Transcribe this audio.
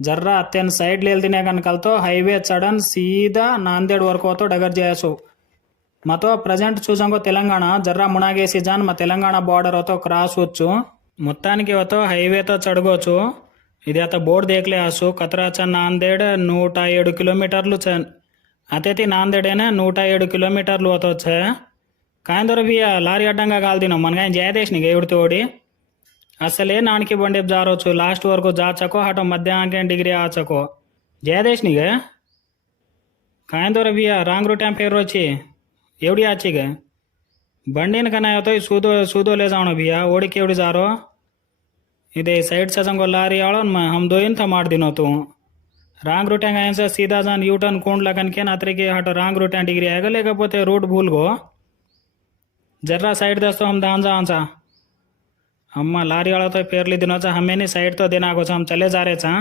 जर्रा अत्यंत साइड लेल तिने कलतो हाईवे चढ़न सीधा नांदेड़ वरको तो डगर जायसु मतो ప్రజెంట్ చూసంగో తెలంగాణ జర్రా మునాగేసి జాన్ మా తెలంగాణ బార్డర్ అవుతో క్రాస్ వచ్చు మొత్తానికి అవుతో హైవేతో చడగోచు ఇది అత బోర్డు దేఖలే ఆసు కతరాచ నాందేడ్ 107 కిలోమీటర్లు అతేతి నాందేడేనే 107 కిలోమీటర్లు అవుతోచ్చే కాయందర भी లారీ అడ్డంగా కాల్దినం మనగా జయదేశ్ని గేవుడితో ఓడి అసలే నానికి బండేపు జారోచు లాస్ట్ వరకు జాచకో హటో మధ్యాహ్నం డిగ్రీ ఆచకో జయదేశ్నిగే కాయందర भी रांग रूट फेर रोची एवढी आची गे बंडीन का नाही होतो सूदो सूदो ले जाओ भैया ओडी केवडी जारो इधे साइड से संगो लारी आलो हम दो इन था मार दिनो तू रांग रूट से सीधा जान यू टर्न कोण लगन के नात्रे के हट रांग रूट डिग्री आएगा लेకపోతే रूट भूल गो जर्रा साइड दस्तो हम दान जा आंचा अम्मा लारी वाला तो पेरली दिनोचा हमें नहीं साइड तो देना को हम चले जा रहे चा